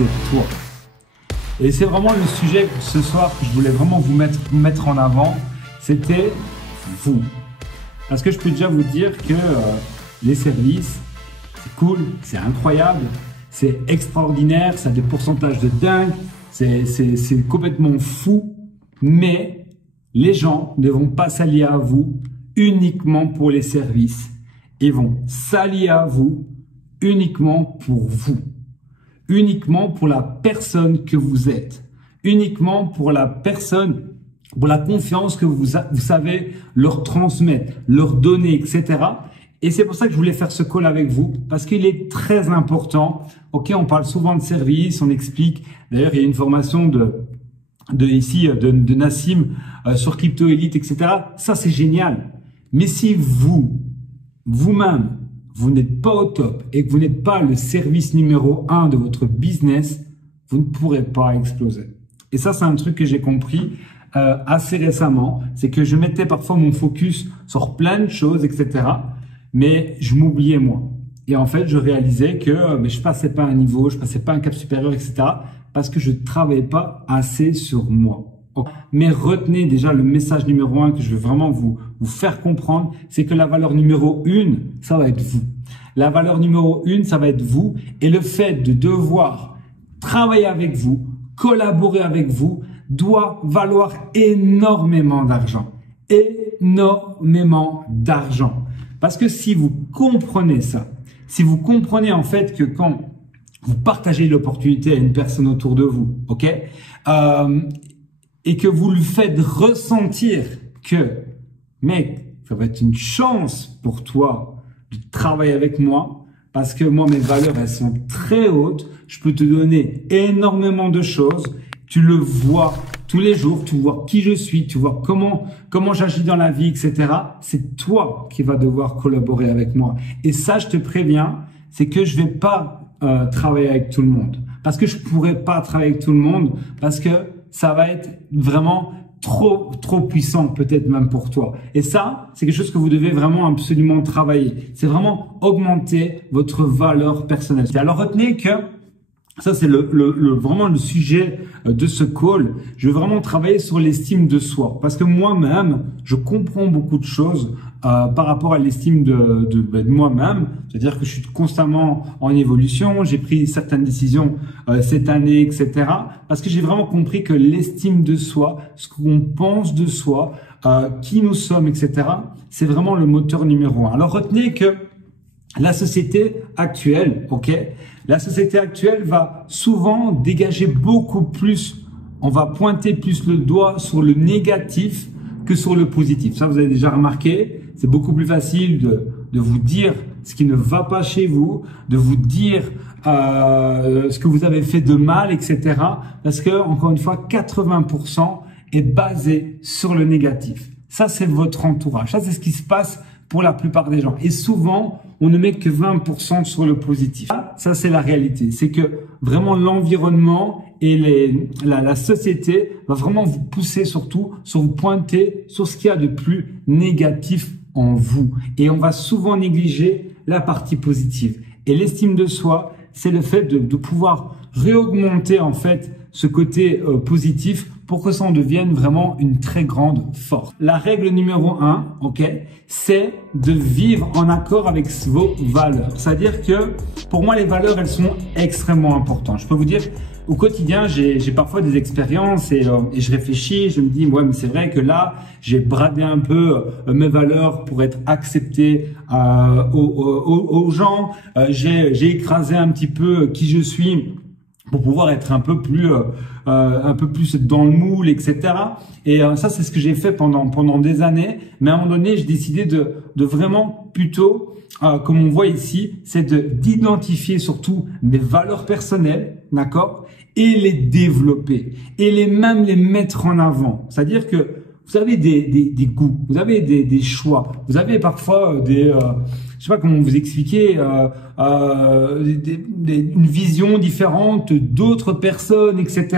c'est toi. Et c'est vraiment le sujet ce soir que je voulais vraiment vous mettre en avant, c'était vous. Parce que je peux déjà vous dire que les services, c'est cool, c'est incroyable, c'est extraordinaire, ça a des pourcentages de dingue, c'est complètement fou, mais les gens ne vont pas s'allier à vous uniquement pour les services. Ils vont s'allier à vous uniquement pour vous, uniquement pour la personne que vous êtes, uniquement pour la personne, pour la confiance que vous savez leur transmettre, leur donner, etc. Et c'est pour ça que je voulais faire ce call avec vous, parce qu'il est très important. Ok, on parle souvent de service, on explique. D'ailleurs, il y a une formation de Nassim sur Crypto Elite, etc. Ça, c'est génial. Mais si vous-même, vous n'êtes pas au top et que vous n'êtes pas le service numéro 1 de votre business, vous ne pourrez pas exploser. Et ça, c'est un truc que j'ai compris assez récemment. C'est que je mettais parfois mon focus sur plein de choses, etc. Mais je m'oubliais moi. Et en fait, je réalisais que je passais pas un niveau, je passais pas un cap supérieur, etc. Parce que je travaillais pas assez sur moi. Mais retenez déjà le message numéro 1 que je veux vraiment vous faire comprendre, c'est que la valeur numéro 1, ça va être vous. La valeur numéro 1, ça va être vous. Et le fait de devoir travailler avec vous, collaborer avec vous, doit valoir énormément d'argent. Énormément d'argent. Parce que si vous comprenez ça, si vous comprenez en fait que quand vous partagez l'opportunité à une personne autour de vous, ok, et que vous lui faites ressentir que, mec, ça va être une chance pour toi de travailler avec moi, parce que moi, mes valeurs, elles sont très hautes, je peux te donner énormément de choses, tu le vois tous les jours, tu vois qui je suis, tu vois comment j'agis dans la vie, etc. C'est toi qui vas devoir collaborer avec moi. Et ça, je te préviens, c'est que je vais pas travailler avec tout le monde. Parce que je pourrais pas travailler avec tout le monde, parce que ça va être vraiment trop puissant, peut-être même pour toi. Et ça, c'est quelque chose que vous devez vraiment absolument travailler. C'est vraiment augmenter votre valeur personnelle. Alors retenez que ça, c'est vraiment le sujet de ce call. Je veux vraiment travailler sur l'estime de soi. Parce que moi-même, je comprends beaucoup de choses par rapport à l'estime de moi-même. C'est-à-dire que je suis constamment en évolution. J'ai pris certaines décisions cette année, etc. Parce que j'ai vraiment compris que l'estime de soi, ce qu'on pense de soi, qui nous sommes, etc., c'est vraiment le moteur numéro 1. Alors retenez que la société actuelle, ok, la société actuelle va souvent dégager beaucoup plus, on va pointer plus le doigt sur le négatif que sur le positif. Ça, vous avez déjà remarqué, c'est beaucoup plus facile de vous dire ce qui ne va pas chez vous, de vous dire ce que vous avez fait de mal, etc. Parce que, encore une fois, 80% est basé sur le négatif. Ça, c'est votre entourage. Ça, c'est ce qui se passe pour la plupart des gens. Et souvent, on ne met que 20% sur le positif. Ça, c'est la réalité. C'est que vraiment l'environnement et la société va vraiment vous pousser surtout sur vous pointer sur ce qu'il y a de plus négatif en vous. Et on va souvent négliger la partie positive. Et l'estime de soi, c'est le fait de pouvoir réaugmenter en fait ce côté positif pour que ça en devienne vraiment une très grande force. La règle numéro 1, ok, c'est de vivre en accord avec vos valeurs. C'est-à-dire que pour moi, les valeurs, elles sont extrêmement importantes. Je peux vous dire, au quotidien, j'ai parfois des expériences et je réfléchis, je me dis, ouais, mais c'est vrai que là, j'ai bradé un peu mes valeurs pour être accepté aux gens. J'ai écrasé un petit peu qui je suis pour pouvoir être un peu plus dans le moule, etc. Et ça, c'est ce que j'ai fait pendant des années. Mais à un moment donné, j'ai décidé de vraiment plutôt, comme on voit ici, c'est d'identifier surtout mes valeurs personnelles, d'accord, et les développer et même les mettre en avant. C'est-à-dire que vous avez des goûts, vous avez des choix, vous avez parfois je sais pas comment vous expliquer, une vision différente d'autres personnes, etc.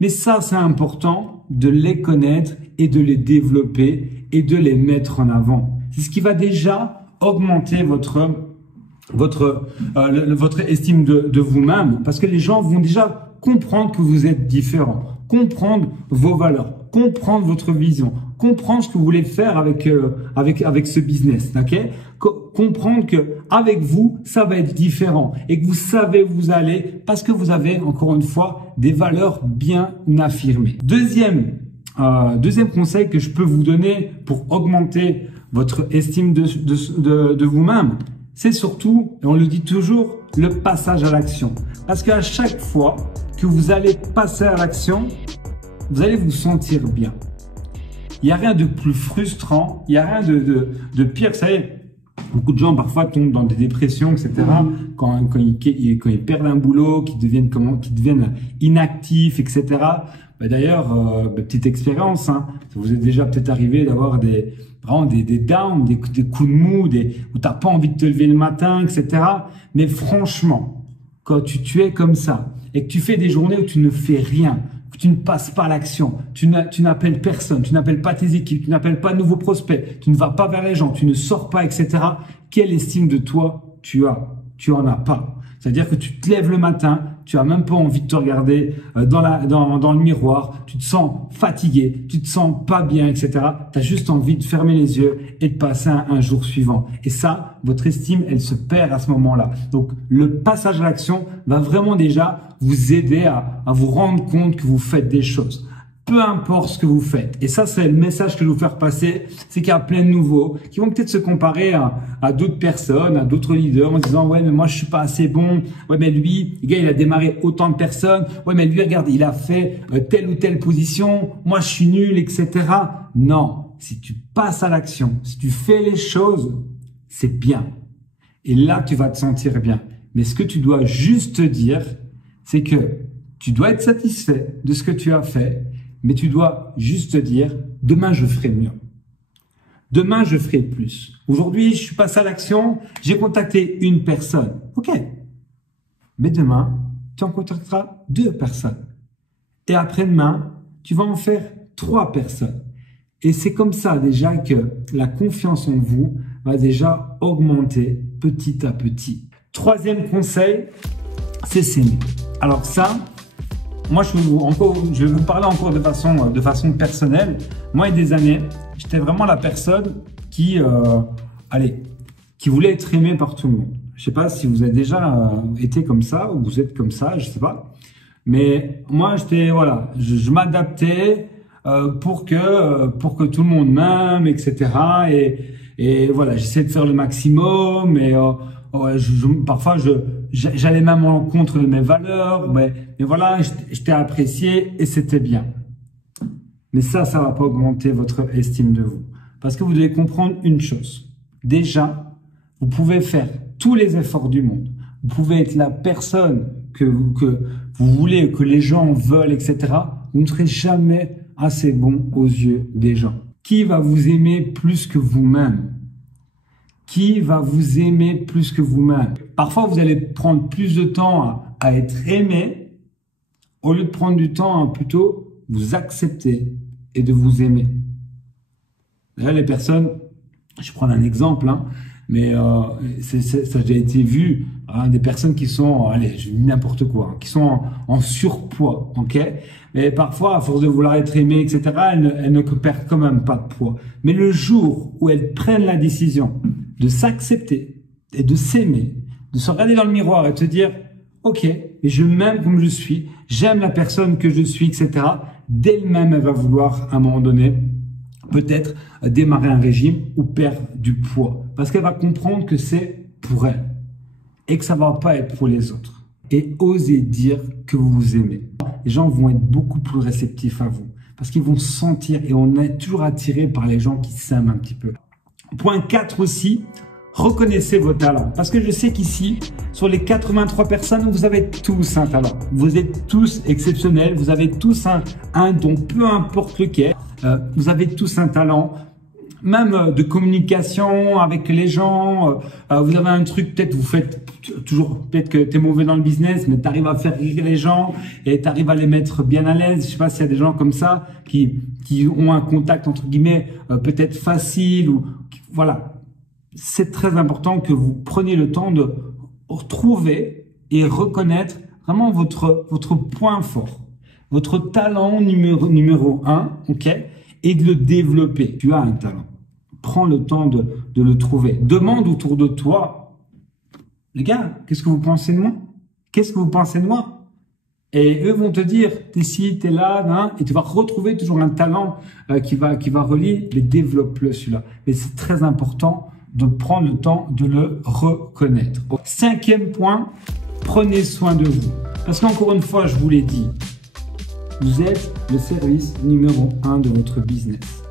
Mais ça, c'est important de les connaître et de les développer et de les mettre en avant. C'est ce qui va déjà augmenter votre votre estime de vous-même, parce que les gens vont déjà comprendre que vous êtes différent, comprendre vos valeurs, comprendre votre vision, comprendre ce que vous voulez faire avec ce business, ok? Comprendre que avec vous, ça va être différent et que vous savez où vous allez parce que vous avez, encore une fois, des valeurs bien affirmées. Deuxième conseil que je peux vous donner pour augmenter votre estime de vous-même, c'est surtout, et on le dit toujours, le passage à l'action. Parce qu'à chaque fois que vous allez passer à l'action, vous allez vous sentir bien. Il n'y a rien de plus frustrant, il n'y a rien de pire. Vous savez, beaucoup de gens parfois tombent dans des dépressions, etc. Quand ils perdent un boulot, qu'ils deviennent inactifs, etc. D'ailleurs, petite expérience, hein, ça vous est déjà peut-être arrivé d'avoir vraiment des downs, des coups de mou, où t'as pas envie de te lever le matin, etc. Mais franchement, quand tu es comme ça et que tu fais des journées où tu ne fais rien, que tu ne passes pas à l'action, tu n'appelles personne, tu n'appelles pas tes équipes, tu n'appelles pas de nouveaux prospects, tu ne vas pas vers les gens, tu ne sors pas, etc. Quelle estime de toi tu as? Tu en as pas. C'est-à-dire que tu te lèves le matin, tu as même pas envie de te regarder dans le miroir, tu te sens fatigué, tu te sens pas bien, etc. Tu as juste envie de fermer les yeux et de passer un jour suivant. Et ça, votre estime, elle se perd à ce moment-là. Donc, le passage à l'action va vraiment déjà vous aider à vous rendre compte que vous faites des choses. Peu importe ce que vous faites. Et ça, c'est le message que je veux vous faire passer. C'est qu'il y a plein de nouveaux qui vont peut-être se comparer à d'autres personnes, à d'autres leaders en disant, ouais, mais moi, je suis pas assez bon. Ouais, mais lui, le gars, il a démarré autant de personnes. Ouais, mais lui, regarde, il a fait telle ou telle position. Moi, je suis nul, etc. Non. Si tu passes à l'action, si tu fais les choses, c'est bien. Et là, tu vas te sentir bien. Mais ce que tu dois juste te dire, c'est que tu dois être satisfait de ce que tu as fait. Mais tu dois juste te dire, demain, je ferai mieux. Demain, je ferai plus. Aujourd'hui, je suis passé à l'action, j'ai contacté une personne. OK. Mais demain, tu en contacteras 2 personnes. Et après-demain, tu vas en faire 3 personnes. Et c'est comme ça déjà que la confiance en vous va déjà augmenter petit à petit. Troisième conseil, c'est s'aimer. Alors ça, moi, je vais vous parler encore de façon personnelle. Moi, il y a des années, j'étais vraiment la personne qui voulait être aimée par tout le monde. Je sais pas si vous avez déjà été comme ça ou vous êtes comme ça, je sais pas. Mais moi, je m'adaptais pour que tout le monde m'aime, etc. Et voilà, j'essayais de faire le maximum. Et parfois, j'allais même en contre de mes valeurs, mais voilà, j'étais apprécié et c'était bien. Mais ça va pas augmenter votre estime de vous. Parce que vous devez comprendre une chose. Déjà, vous pouvez faire tous les efforts du monde. Vous pouvez être la personne que vous voulez, que les gens veulent, etc. Vous ne serez jamais assez bon aux yeux des gens. Qui va vous aimer plus que vous-même? Qui va vous aimer plus que vous-même? Parfois, vous allez prendre plus de temps à être aimé au lieu de prendre du temps à plutôt vous accepter et de vous aimer. Là, les personnes, je prends un exemple, hein, mais ça a déjà été vu, hein, des personnes qui sont, allez, je dis n'importe quoi, hein, qui sont en surpoids, ok? Mais parfois, à force de vouloir être aimées, etc., elles ne perdent quand même pas de poids. Mais le jour où elles prennent la décision de s'accepter et de s'aimer, de se regarder dans le miroir et de se dire, ok, je m'aime comme je suis, j'aime la personne que je suis, etc., d'elle-même, elle va vouloir, à un moment donné, peut-être démarrer un régime ou perdre du poids. Parce qu'elle va comprendre que c'est pour elle et que ça va pas être pour les autres. Et osez dire que vous vous aimez. Les gens vont être beaucoup plus réceptifs à vous parce qu'ils vont sentir, et on est toujours attiré par les gens qui s'aiment un petit peu. Point 4 aussi, reconnaissez vos talents. Parce que je sais qu'ici, sur les 83 personnes, vous avez tous un talent. Vous êtes tous exceptionnels, vous avez tous un don, peu importe lequel. Vous avez tous un talent, même de communication avec les gens. Vous avez un truc, peut-être vous faites toujours, peut-être que tu es mauvais dans le business, mais tu arrives à faire rire les gens et tu arrives à les mettre bien à l'aise. Je sais pas s'il y a des gens comme ça qui ont un contact entre guillemets peut-être facile ou voilà. c'est très important que vous preniez le temps de retrouver et reconnaître vraiment votre point fort, votre talent numéro un, ok, et de le développer. Tu as un talent. Prends le temps de le trouver. Demande autour de toi, les gars, qu'est-ce que vous pensez de moi? Qu'est-ce que vous pensez de moi? Et eux vont te dire, t'es ici, t'es là, hein, et tu vas retrouver toujours un talent qui va relier, mais développe-le celui-là. Mais c'est très important de prendre le temps de le reconnaître. Cinquième point, prenez soin de vous. Parce qu'encore une fois, je vous l'ai dit, vous êtes le service numéro 1 de votre business.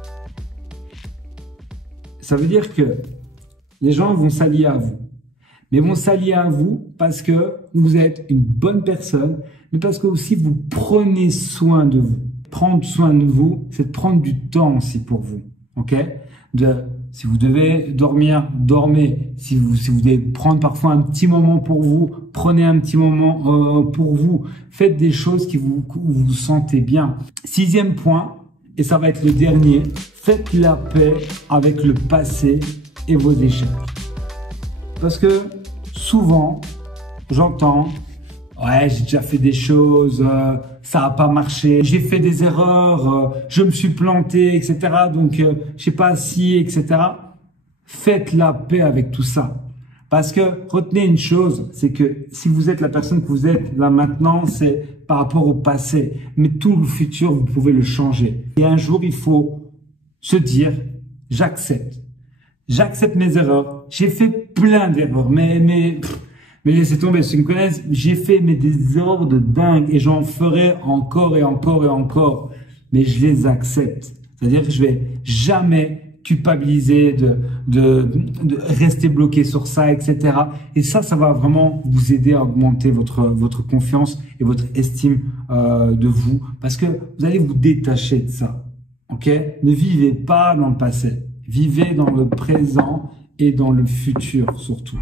Ça veut dire que les gens vont s'allier à vous. Mais vont s'allier à vous parce que vous êtes une bonne personne, mais parce que aussi vous prenez soin de vous. Prendre soin de vous, c'est de prendre du temps aussi pour vous. Ok? Si vous devez dormir, dormez. Si vous devez prendre parfois un petit moment pour vous, prenez un petit moment pour vous. Faites des choses qui vous sentez bien. Sixième point, et ça va être le dernier, faites la paix avec le passé et vos échecs. Parce que souvent, j'entends, ouais, j'ai déjà fait des choses, ça n'a pas marché, j'ai fait des erreurs, je me suis planté, etc. Donc, je sais pas si, etc. Faites la paix avec tout ça. Parce que retenez une chose, c'est que si vous êtes la personne que vous êtes là maintenant, c'est par rapport au passé. Mais tout le futur, vous pouvez le changer. Et un jour, il faut se dire, j'accepte. J'accepte mes erreurs. J'ai fait plein d'erreurs, mais laissez tomber. Ceux qui me connaissent, j'ai fait des erreurs de dingue et j'en ferai encore et encore et encore. Mais je les accepte. C'est-à-dire que je vais jamais culpabiliser de rester bloqué sur ça, etc. Et ça va vraiment vous aider à augmenter votre confiance et votre estime de vous, parce que vous allez vous détacher de ça. Ok? Ne vivez pas dans le passé. Vivez dans le présent et dans le futur surtout.